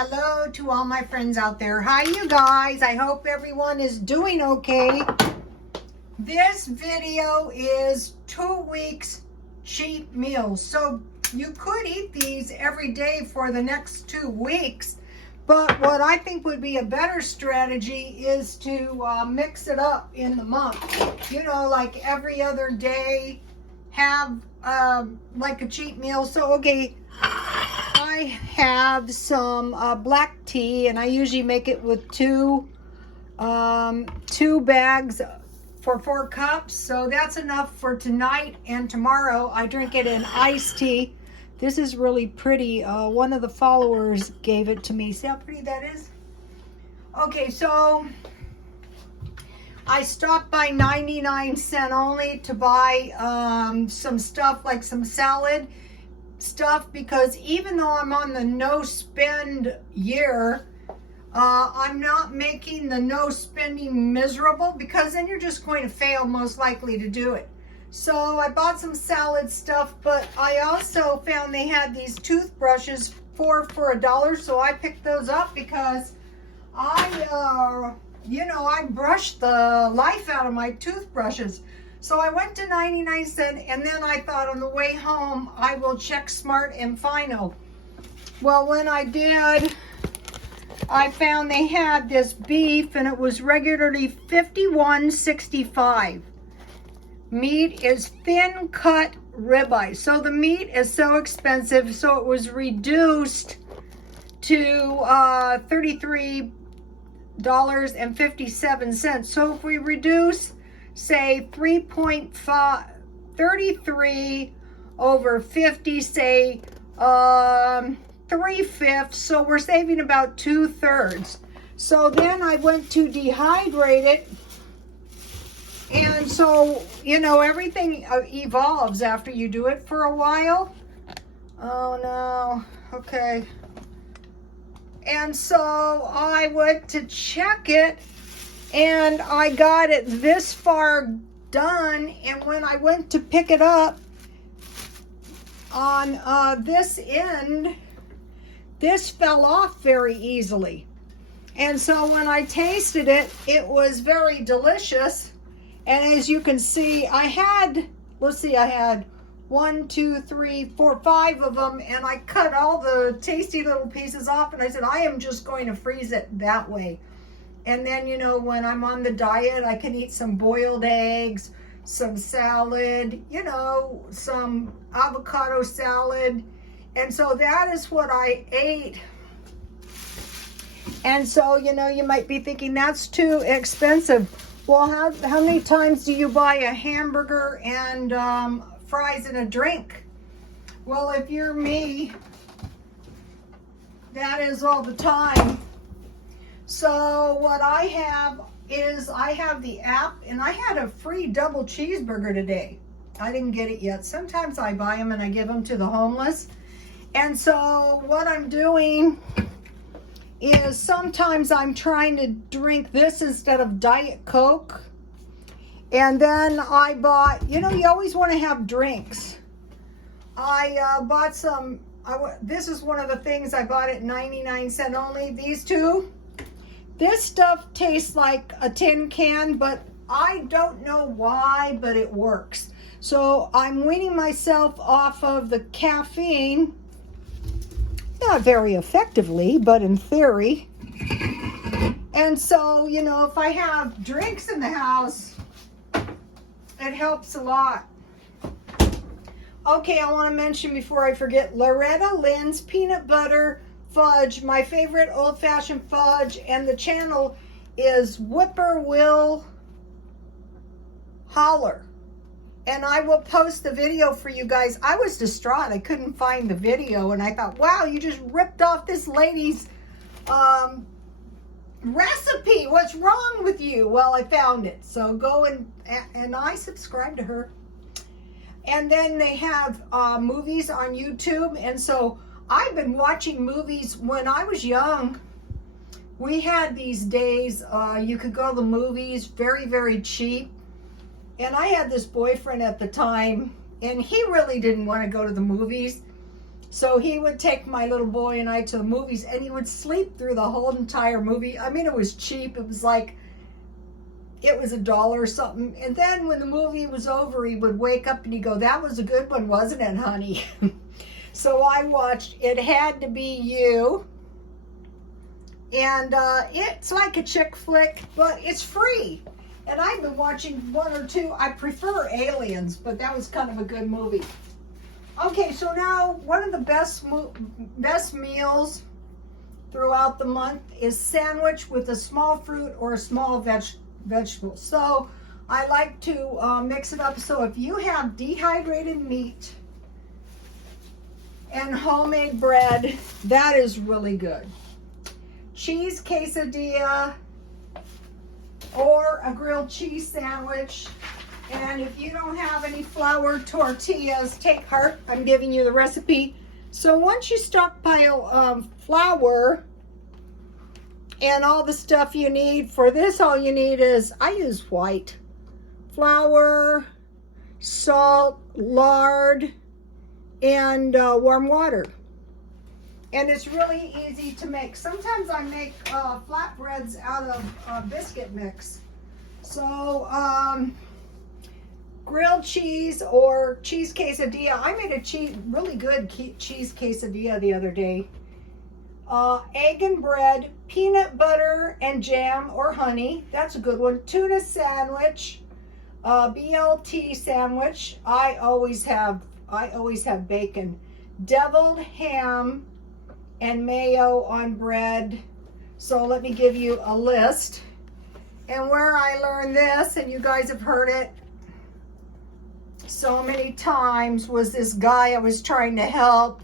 Hello to all my friends out there. Hi, you guys. I hope everyone is doing okay. This video is 2 weeks cheap meals. So you could eat these every day for the next 2 weeks. But what I think would be a better strategy is to mix it up in the month. You know, like every other day, have like a cheap meal. So, okay. I have some black tea, and I usually make it with two bags for 4 cups. So that's enough for tonight and tomorrow. I drink it in iced tea. This is really pretty. One of the followers gave it to me. See how pretty that is? Okay, so I stopped by 99¢ only to buy some stuff like some salad stuff, because even though I'm on the no spend year, I'm not making the no spending miserable, because then you're just going to fail most likely to do it. So I bought some salad stuff, but I also found they had these toothbrushes for $1, so I picked those up because I brushed the life out of my toothbrushes. So I went to 99¢, and then I thought on the way home, I will check Smart and Final. Well, when I did, I found they had this beef, and it was regularly $51.65. Meat is thin cut ribeye. So the meat is so expensive, so it was reduced to $33.57. So if we reduce, say 33 over 50, say 3/5, so we're saving about 2/3. So then I went to dehydrate it, and so everything evolves after you do it for a while. Oh no, okay. And so I went to check it, and I got it this far done, and when I went to pick it up on this end, this fell off very easily. And so when I tasted it, it was very delicious. And as you can see, I had 1, 2, 3, 4, 5 of them, and I cut all the tasty little pieces off, and I said, I am just going to freeze it that way. And then, when I'm on the diet, I can eat some boiled eggs, some salad, some avocado salad. And so that is what I ate. And so, you might be thinking that's too expensive. Well, how many times do you buy a hamburger and fries and a drink? Well, if you're me, that is all the time. So what I have is I have the app, and I had a free double cheeseburger today. I didn't get it yet. Sometimes I buy them and I give them to the homeless. And so what I'm doing is sometimes I'm trying to drink this instead of Diet Coke. And then I bought, you always want to have drinks. I bought some, this is one of the things I bought at 99¢ only, these two. This stuff tastes like a tin can, but I don't know why, but it works. So I'm weaning myself off of the caffeine. Not very effectively, but in theory. And so, if I have drinks in the house, it helps a lot. Okay, I want to mention before I forget, Loretta Lynn's peanut butter fudge, my favorite old-fashioned fudge, and the channel is Whippoorwill Holler. And I will post the video for you guys. I was distraught. I couldn't find the video, and I thought, wow, you just ripped off this lady's recipe. What's wrong with you? Well, I found it. So go and I subscribe to her. And then they have movies on YouTube. And so I've been watching movies. When I was young, we had these days, you could go to the movies very, very cheap. And I had this boyfriend at the time, and he really didn't want to go to the movies. So he would take my little boy and I to the movies, and he would sleep through the whole entire movie. I mean, it was cheap. It was like, it was $1 or something. And then when the movie was over, he would wake up and he'd go, "That was a good one, wasn't it, honey?" So I watched It Had to Be You. And it's like a chick flick, but it's free. And I've been watching one or two. I prefer Aliens, but that was kind of a good movie. Okay, so now one of the best meals throughout the month is sandwich with a small fruit or a small vegetable. So I like to mix it up. So if you have dehydrated meat and homemade bread, that is really good. Cheese quesadilla or a grilled cheese sandwich. And if you don't have any flour tortillas, take heart. I'm giving you the recipe. So once you stockpile flour and all the stuff you need for this, all you need is, I use white flour, salt, lard, and warm water. And it's really easy to make. Sometimes I make flatbreads out of biscuit mix. So grilled cheese or cheese quesadilla. I made a really good cheese quesadilla the other day. Egg and bread, peanut butter and jam or honey. That's a good one. Tuna sandwich, BLT sandwich. I always have bacon. Deviled ham and mayo on bread. So let me give you a list. And where I learned this, and you guys have heard it so many times, was this guy I was trying to help,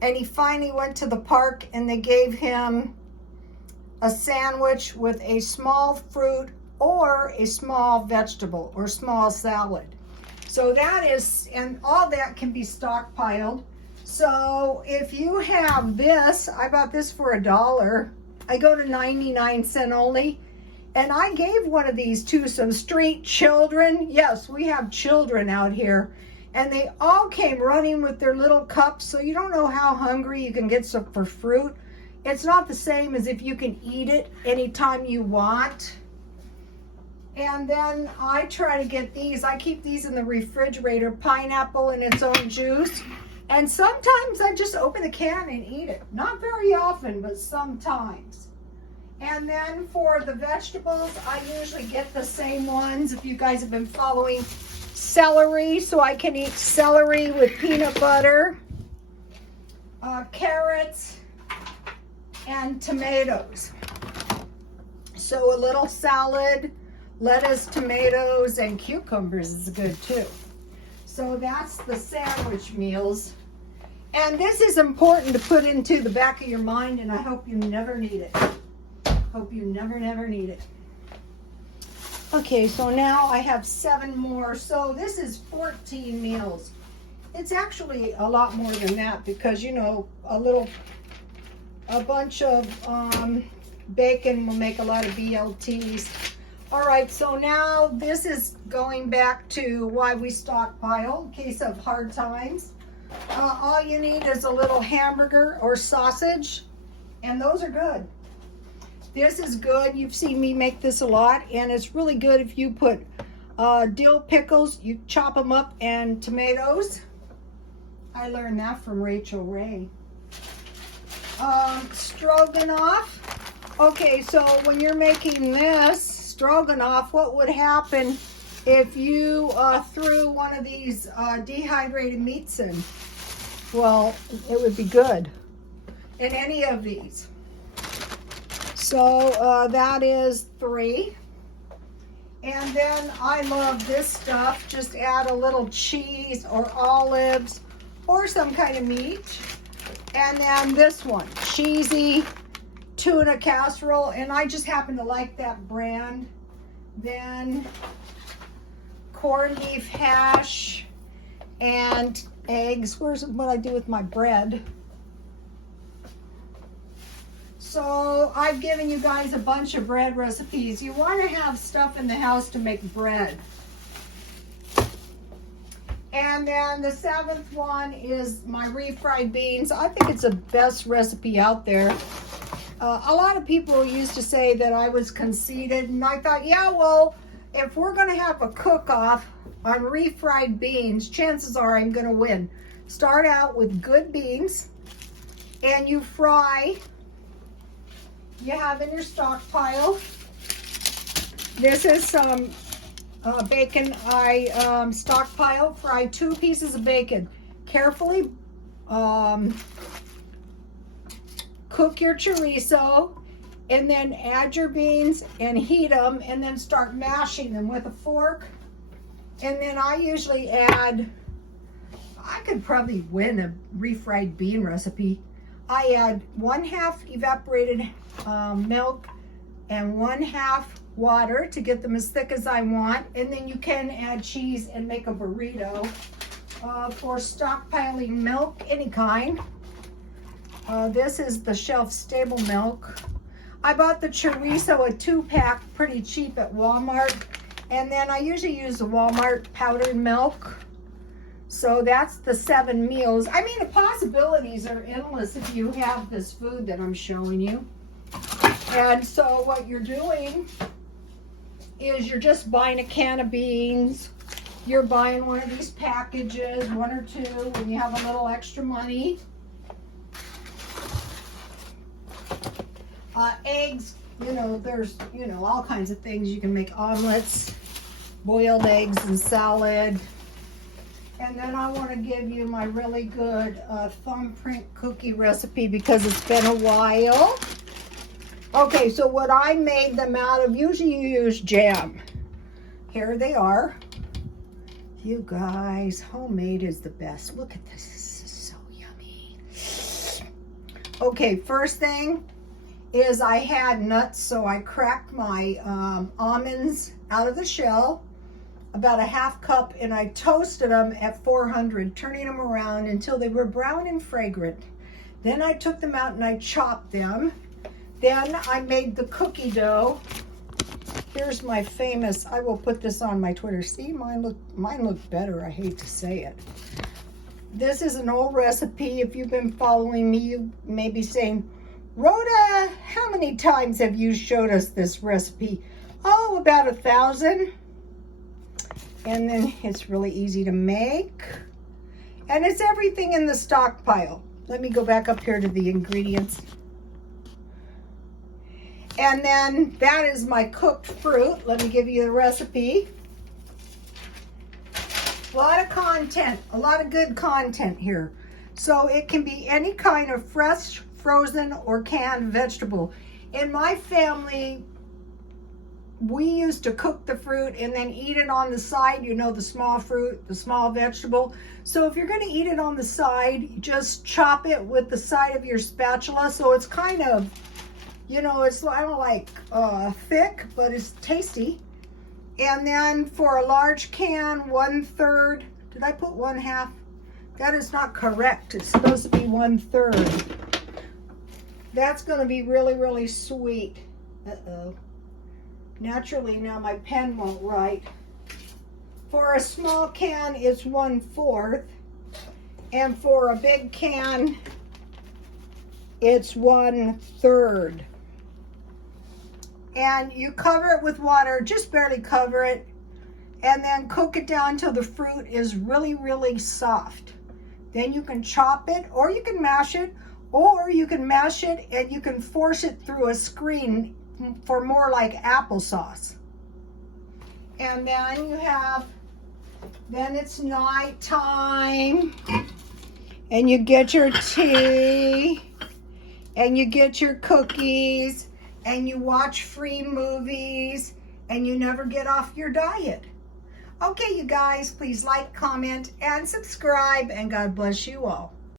and he finally went to the park and they gave him a sandwich with a small fruit or a small vegetable or small salad. So that is, and all that can be stockpiled. So if you have this, I bought this for $1. I go to 99 cents only. And I gave one of these to some street children. Yes, we have children out here. And they all came running with their little cups. So you don't know how hungry you can get some for fruit. It's not the same as if you can eat it anytime you want. And then I try to get these. I keep these in the refrigerator. Pineapple in its own juice. And sometimes I just open the can and eat it. Not very often, but sometimes. And then for the vegetables, I usually get the same ones. If you guys have been following, celery, so I can eat celery with peanut butter, carrots, and tomatoes. So a little salad, lettuce, tomatoes, and cucumbers is good too. So that's the sandwich meals. And this is important to put into the back of your mind, and I hope you never need it. Hope you never need it. Okay, so now I have 7 more. So this is 14 meals. It's actually a lot more than that because, you know, a bunch of bacon will make a lot of BLTs. All right, so now this is going back to why we stockpile in case of hard times. All you need is a little hamburger or sausage, and those are good. This is good. You've seen me make this a lot, and it's really good if you put dill pickles, you chop them up, and tomatoes. I learned that from Rachel Ray. Stroganoff. Okay, so when you're making this stroganoff, what would happen if you threw one of these dehydrated meats in? Well, it would be good in any of these. So that is 3. And then I love this stuff. Just add a little cheese or olives or some kind of meat. And then this one, cheesy tuna casserole. And I just happen to like that brand. Then corned beef hash and eggs. Where's what I do with my bread? So I've given you guys a bunch of bread recipes. You want to have stuff in the house to make bread. And then the 7th one is my refried beans. I think it's the best recipe out there. A lot of people used to say that I was conceited, and I thought, yeah, well, if we're going to have a cook-off on refried beans, chances are I'm going to win. Start out with good beans, and you fry. You have in your stockpile. This is some bacon I stockpile. Fry 2 pieces of bacon. Carefully cook your chorizo, and then add your beans and heat them, and then start mashing them with a fork. And then I usually add, I could probably win a refried bean recipe. I add 1/2 evaporated milk and 1/2 water to get them as thick as I want. And then you can add cheese and make a burrito. For stockpiling milk, any kind. This is the shelf stable milk. I bought the chorizo, a 2-pack, pretty cheap at Walmart. And then I usually use the Walmart powdered milk. So that's the 7 meals. I mean, the possibilities are endless if you have this food that I'm showing you. And so what you're doing is you're just buying a can of beans. You're buying one of these packages, 1 or 2, when you have a little extra money. Eggs, you know, there's, you know, all kinds of things. You can make omelets, boiled eggs and salad. And then I want to give you my really good thumbprint cookie recipe because it's been a while. Okay, so what I made them out of, usually you use jam. Here they are. You guys, homemade is the best. Look at this, this is so yummy. Okay, first thing is I had nuts, so I cracked my almonds out of the shell, about a 1/2 cup, and I toasted them at 400, turning them around until they were brown and fragrant. Then I took them out and I chopped them. Then I made the cookie dough. Here's my famous, I will put this on my Twitter. See, mine look better, I hate to say it. This is an old recipe. If you've been following me, you may be saying, Rhoda, how many times have you showed us this recipe? Oh, about 1,000. And then it's really easy to make. And it's everything in the stockpile. Let me go back up here to the ingredients. And then that is my cooked fruit. Let me give you the recipe. A lot of content, a lot of good content here. So it can be any kind of fresh, frozen, or canned vegetable. In my family, we used to cook the fruit and then eat it on the side, you know, the small fruit, the small vegetable. So if you're going to eat it on the side, just chop it with the side of your spatula. So it's kind of, you know, it's, I don't like thick, but it's tasty. And then for a large can, 1/3. Did I put 1/2? That is not correct. It's supposed to be 1/3. That's going to be really, really sweet. Uh-oh. Naturally, now my pen won't write. For a small can, it's 1/4. And for a big can, it's 1/3. And you cover it with water, just barely cover it, and then cook it down until the fruit is really, really soft. Then you can chop it, or you can mash it, or you can mash it and you can force it through a screen for more like applesauce. And then you have, then it's night time, and you get your tea, and you get your cookies, and you watch free movies, and you never get off your diet. Okay, you guys, please like, comment, and subscribe, and God bless you all.